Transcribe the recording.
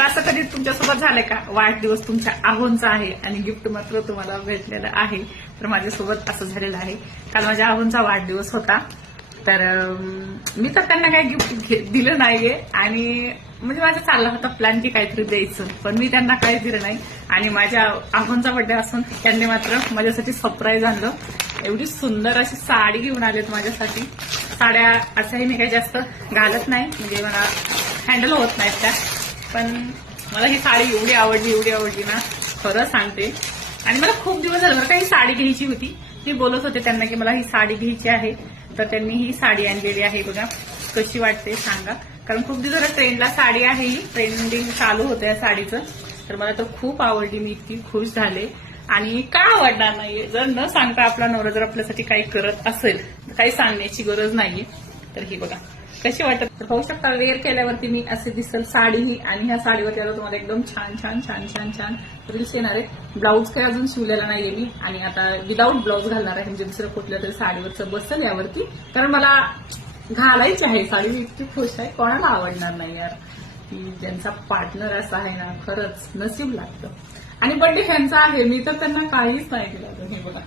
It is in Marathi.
तर असं कधी तुमच्यासोबत झालंय का? वाढदिवस तुमच्या आहोंचा आहे आणि गिफ्ट मात्र तुम्हाला भेटलेलं आहे. तर माझ्यासोबत असं झालेलं आहे. काल माझ्या आहोंचा वाढदिवस होता. तर मी तर त्यांना काही गिफ्ट दिलं नाहीये आणि म्हणजे माझा चालला होता प्लॅन की काहीतरी द्यायचं, पण मी त्यांना काहीच दिलं नाही. आणि माझ्या आहोंचा बर्थडे असून त्यांनी मात्र माझ्यासाठी सरप्राईज आणलं. एवढी सुंदर अशी साडी घेऊन आलेत माझ्यासाठी. साड्या असंही मी काही जास्त घालत नाही, म्हणजे मला हँडल होत नाहीत त्या, पण मला ही साडी एवढी आवडली ना, खरं सांगते. आणि मला खूप दिवस झाले बरं का ही साडी घ्यायची होती. मी बोलत होते त्यांना की मला ही साडी घ्यायची आहे, तर त्यांनी ही साडी आणलेली आहे. बघा कशी वाटते सांगा, कारण खूप दिवस ट्रेंडला साडी आहे, ही ट्रेंडिंग चालू होतं या साडीचं. तर मला तर खूप आवडली, मी इतकी खुश झाले. आणि का आवडणार नाहीये? जर न सांगता आपला नवरा जर आपल्यासाठी काही करत असेल तर काही सांगण्याची गरज नाहीये. तर ही बघा कशी वाटत, पाहू शकता. वेअर केल्यावरती मी असे दिसेल साडी ही, आणि ह्या साडीवरती आता तुम्हाला एकदम छान छान छान छान छान रील्स येणार आहे. ब्लाऊज काही अजून शिवलेला नाहीये मी, आणि आता विदाऊट ब्लाऊज घालणार आहे, म्हणजे दुसरं कुठल्या तरी साडीवरचं बसेल यावरती, कारण मला घालायची आहे साडी. मी इतकी खुश आहे. कोणाला आवडणार नाही यार, की ज्यांचा पार्टनर असा आहे ना, खरंच नशीब लागतं. आणि बर्थडे फॅनचा आहे मी, तर त्यांना काहीच नाही दिलं. हे बघा